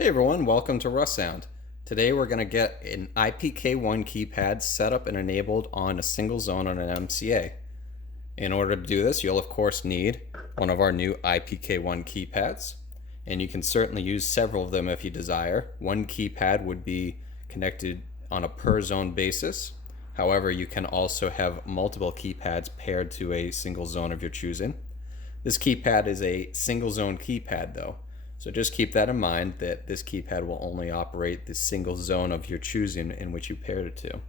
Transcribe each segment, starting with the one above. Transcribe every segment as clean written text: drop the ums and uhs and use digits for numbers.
Hey everyone, welcome to Russound. Today we're going to get an IPK-1 keypad set up and enabled on a single zone on an MCA. In order to do this, you'll of course need one of our new IPK-1 keypads, and you can certainly use several of them if you desire. One keypad would be connected on a per zone basis. However, you can also have multiple keypads paired to a single zone of your choosing. This keypad is a single zone keypad though. So just keep that in mind that this keypad will only operate the single zone of your choosing in which you paired it to.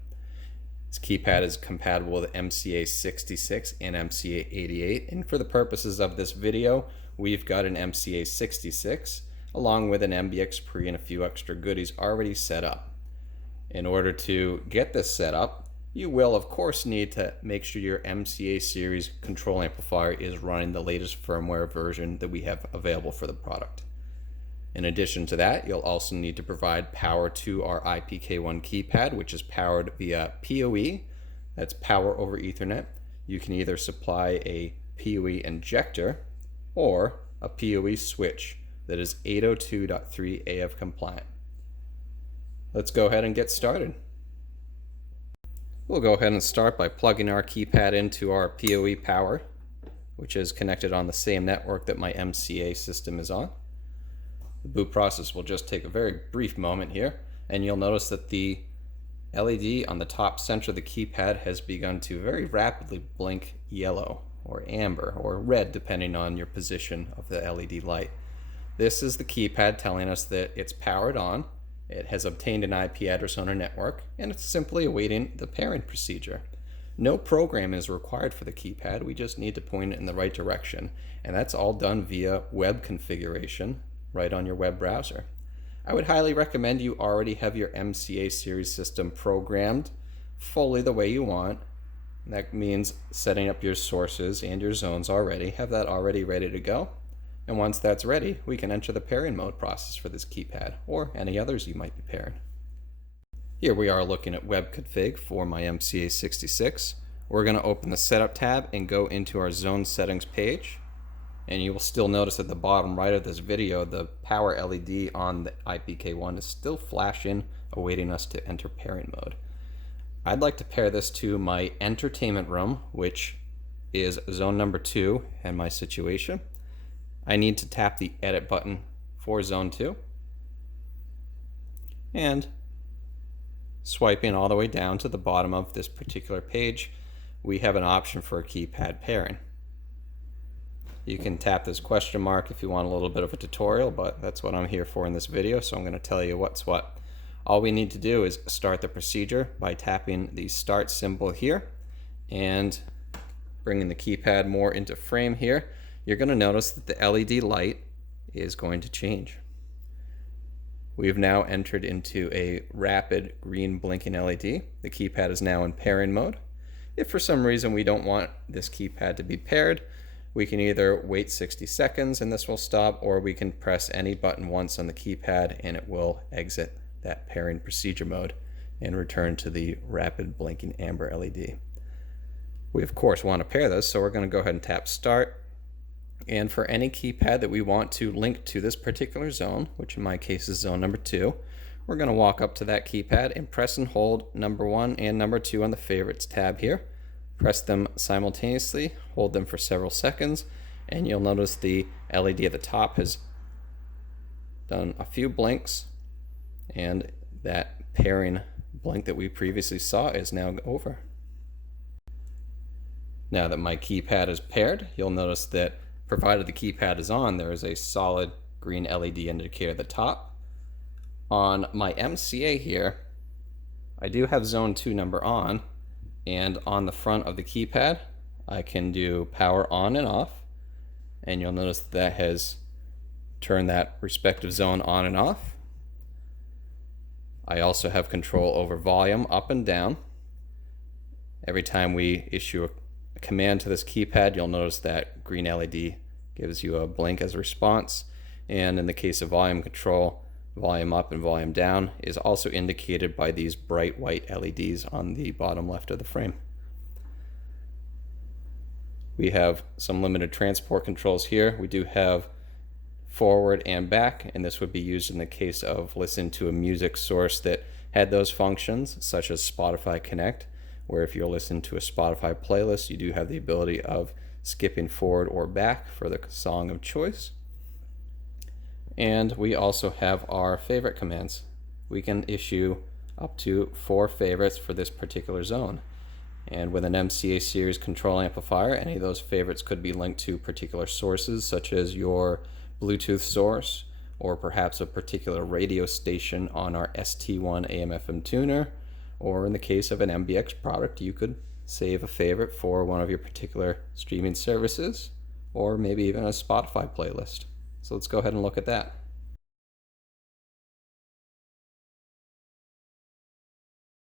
This keypad is compatible with MCA-66 and MCA-88, and for the purposes of this video, we've got an MCA-66 along with an MBX pre and a few extra goodies already set up. In order to get this set up, you will of course need to make sure your MCA-Series control amplifier is running the latest firmware version that we have available for the product. In addition to that, you'll also need to provide power to our IPK-1 keypad, which is powered via PoE. That's power over Ethernet. You can either supply a PoE injector or a PoE switch that is 802.3 AF compliant. Let's go ahead and get started. We'll go ahead and start by plugging our keypad into our PoE Powered, which is connected on the same network that my MCA system is on. The boot process will just take a very brief moment here, and you'll notice that the LED on the top center of the keypad has begun to very rapidly blink yellow or amber or red depending on your position of the LED light. This is the keypad telling us that it's powered on, it has obtained an IP address on our network, and it's simply awaiting the pairing procedure. No program is required for the keypad, we just need to point it in the right direction, and that's all done via web configuration right on your web browser. I would highly recommend you already have your MCA-Series system programmed fully the way you want. That means setting up your sources and your zones already. Have that already ready to go. And once that's ready, we can enter the pairing mode process for this keypad or any others you might be pairing. Here we are looking at web config for my MCA-66. We're going to open the setup tab and go into our zone settings page. And you will still notice at the bottom right of this video, the power LED on the IPK-1 is still flashing, awaiting us to enter pairing mode. I'd like to pair this to my entertainment room, which is zone number 2 in my situation. I need to tap the edit button for zone 2. And swiping all the way down to the bottom of this particular page, we have an option for a keypad pairing. You can tap this question mark if you want a little bit of a tutorial, but that's what I'm here for in this video, so I'm going to tell you what's what. All we need to do is start the procedure by tapping the start symbol here and bringing the keypad more into frame here. You're going to notice that the LED light is going to change. We've now entered into a rapid green blinking LED. The keypad is now in pairing mode. If for some reason we don't want this keypad to be paired, we can either wait 60 seconds and this will stop, or we can press any button once on the keypad and it will exit that pairing procedure mode and return to the rapid blinking amber LED. We of course want to pair this, so we're going to go ahead and tap start. And for any keypad that we want to link to this particular zone, which in my case is zone number 2, we're going to walk up to that keypad and press and hold number 1 and number 2 on the favorites tab here. Press them simultaneously, hold them for several seconds, and you'll notice the LED at the top has done a few blinks, and that pairing blink that we previously saw is now over. Now that my keypad is paired, you'll notice that provided the keypad is on, there is a solid green LED indicator at the top. On my MCA here, I do have zone 2 number on, and on the front of the keypad, I can do power on and off, and you'll notice that has turned that respective zone on and off. I also have control over volume up and down. Every time we issue a command to this keypad, you'll notice that green LED gives you a blink as a response, and in the case of volume control, volume up and volume down is also indicated by these bright white LEDs on the bottom left of the frame. We have some limited transport controls here. We do have forward and back, and this would be used in the case of listening to a music source that had those functions, such as Spotify Connect, where if you're listening to a Spotify playlist, you do have the ability of skipping forward or back for the song of choice. And we also have our favorite commands. We can issue up to 4 favorites for this particular zone. And with an MCA-Series control amplifier, any of those favorites could be linked to particular sources, such as your Bluetooth source, or perhaps a particular radio station on our ST1 AM/FM tuner, or in the case of an MBX product, you could save a favorite for one of your particular streaming services, or maybe even a Spotify playlist. So let's go ahead and look at that.